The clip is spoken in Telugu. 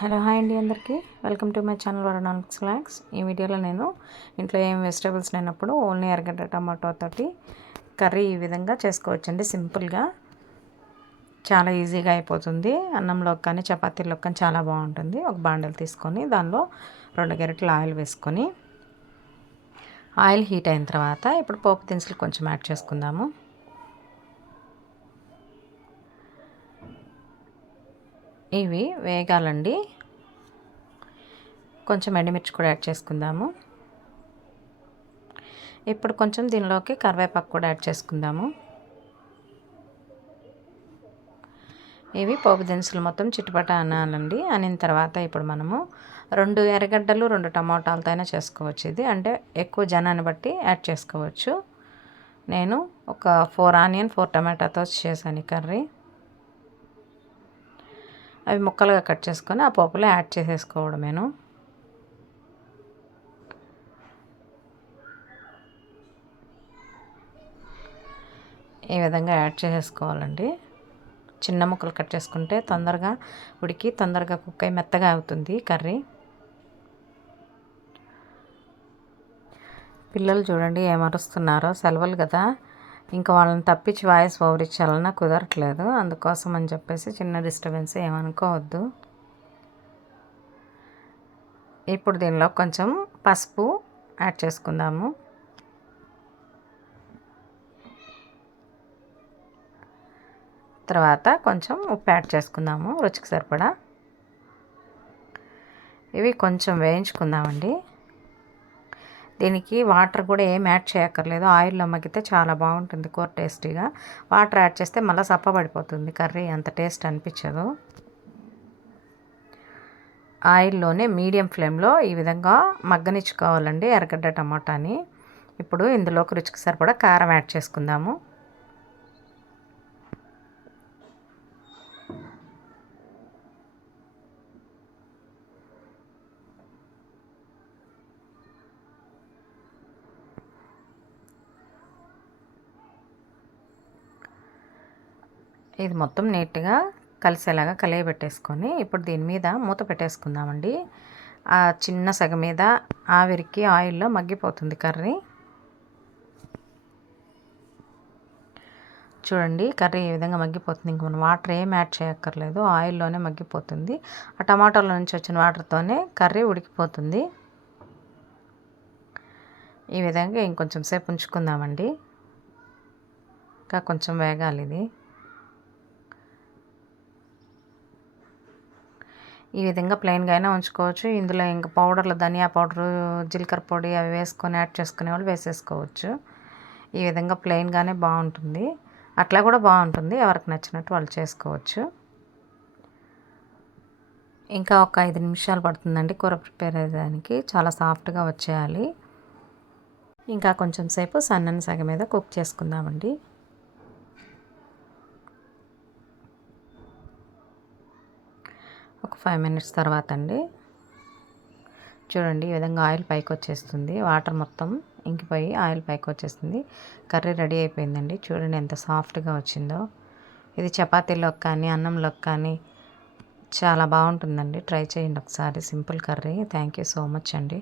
హలో హాయ్ అండి అందరికీ. వెల్కమ్ టు మై ఛానల్ వరణాలిక్స్ స్లాక్స్ ఈ వీడియోలో నేను ఇంట్లో ఏం వెజిటేబుల్స్ లేనప్పుడు ఓన్లీ ఎర్రగడ్డ టమాటో తోటి కర్రీ ఈ విధంగా చేసుకోవచ్చండి. సింపుల్గా చాలా ఈజీగా అయిపోతుంది. అన్నంలోకి కానీ చపాతీలోకి కానీ చాలా బాగుంటుంది. ఒక బాండలు తీసుకొని దానిలో రెండు గెరెట్లు ఆయిల్ వేసుకొని ఆయిల్ హీట్ అయిన తర్వాత ఇప్పుడు పోపు దినుసులు కొంచెం యాడ్ చేసుకుందాము. ఇవి వేగాలండి. కొంచెం ఎండుమిర్చి కూడా యాడ్ చేసుకుందాము. ఇప్పుడు కొంచెం దీనిలోకి కరివేపాకు కూడా యాడ్ చేసుకుందాము. ఇవి పోపు దినుసులు మొత్తం చిట్టుపట అనాలండి. అనిన తర్వాత ఇప్పుడు మనము రెండు ఎర్రగడ్డలు రెండు టమాటాలతోనే అయినా చేసుకోవచ్చు ఇది. అంటే ఎక్కువ జనాన్ని బట్టి యాడ్ చేసుకోవచ్చు. నేను ఒక ఫోర్ ఆనియన్ ఫోర్ టమాటాతో చేశాను కర్రీ. అవి ముక్కలుగా కట్ చేసుకొని ఆ పోపులో యాడ్ చేసేసుకోవడమేను. ఈ విధంగా యాడ్ చేసేసుకోవాలండి. చిన్న ముక్కలు కట్ చేసుకుంటే తొందరగా ఉడికి తొందరగా కుక్ అయి మెత్తగా అవుతుంది కర్రీ. పిల్లలు చూడండి ఏమరుస్తున్నారో సెలవులు కదా. ఇంకా వాళ్ళని తప్పించి వాయిస్ ఓవర్ ఇచ్చాలన్నా కుదరట్లేదు. అందుకోసం అని చెప్పేసి చిన్న డిస్టర్బెన్స్ ఏమనుకోవద్దు. ఇప్పుడు దీనిలో కొంచెం పసుపు యాడ్ చేసుకుందాము. తర్వాత కొంచెం ఉప్పు యాడ్ చేసుకుందాము రుచికి సరిపడా. ఇవి కొంచెం వేయించుకుందామండి. దీనికి వాటర్ కూడా ఏం యాడ్ చేయక్కర్లేదు. ఆయిల్లో మగ్గితే చాలా బాగుంటుంది కూర టేస్టీగా. వాటర్ యాడ్ చేస్తే మళ్ళీ సప్పబడిపోతుంది కర్రీ. అంత టేస్ట్ అనిపించదు. ఆయిల్లోనే మీడియం ఫ్లేమ్లో ఈ విధంగా మగ్గనిచ్చుకోవాలండి ఎర్రగడ్డ టమాటాని. ఇప్పుడు ఇందులోకి రుచికి సరిపడా కారం యాడ్ చేసుకుందాము. ఇది మొత్తం నీట్గా కలిసేలాగా పెట్టేసుకొని ఇప్పుడు దీని మీద మూత పెట్టేసుకుందామండి. ఆ చిన్న సగ మీద ఆవిరికి ఆయిల్లో మగ్గిపోతుంది కర్రీ. చూడండి కర్రీ ఈ విధంగా మగ్గిపోతుంది. ఇంక మనం వాటర్ ఏం యాడ్ చేయక్కర్లేదు. ఆయిల్లోనే మగ్గిపోతుంది. ఆ టమాటోల నుంచి వచ్చిన వాటర్తోనే కర్రీ ఉడికిపోతుంది. ఈ విధంగా ఇంకొంచెం సేపు ఉంచుకుందామండి. ఇంకా కొంచెం వేగాలి ఇది. ఈ విధంగా ప్లెయిన్గా అయినా ఉంచుకోవచ్చు. ఇందులో ఇంకా పౌడర్లు ధనియా పౌడరు జీలకర్ర పొడి అవి వేసుకొని యాడ్ చేసుకునే వాళ్ళు వేసేసుకోవచ్చు. ఈ విధంగా ప్లెయిన్గానే బాగుంటుంది. అట్లా కూడా బాగుంటుంది. ఎవరికి నచ్చినట్టు వాళ్ళు చేసుకోవచ్చు. ఇంకా ఒక ఐదు నిమిషాలు పడుతుందండి కూర ప్రిపేర్ అయ్యేదానికి. చాలా సాఫ్ట్గా వచ్చేయాలి. ఇంకా కొంచెం సేపు సన్నని సగం మీద కుక్ చేసుకుందామండి. ఒక ఫైవ్ మినిట్స్ తర్వాత అండి చూడండి ఈ విధంగా ఆయిల్ పైకి వచ్చేస్తుంది. వాటర్ మొత్తం ఇంకిపోయి ఆయిల్ పైకి వచ్చేస్తుంది. కర్రీ రెడీ అయిపోయిందండి. చూడండి ఎంత సాఫ్ట్గా వచ్చిందో. ఇది చపాతీలోకి కానీ అన్నంలోకి కానీ చాలా బాగుంటుందండి. ట్రై చేయండి ఒకసారి. Simple curry. Thank you so much అండి.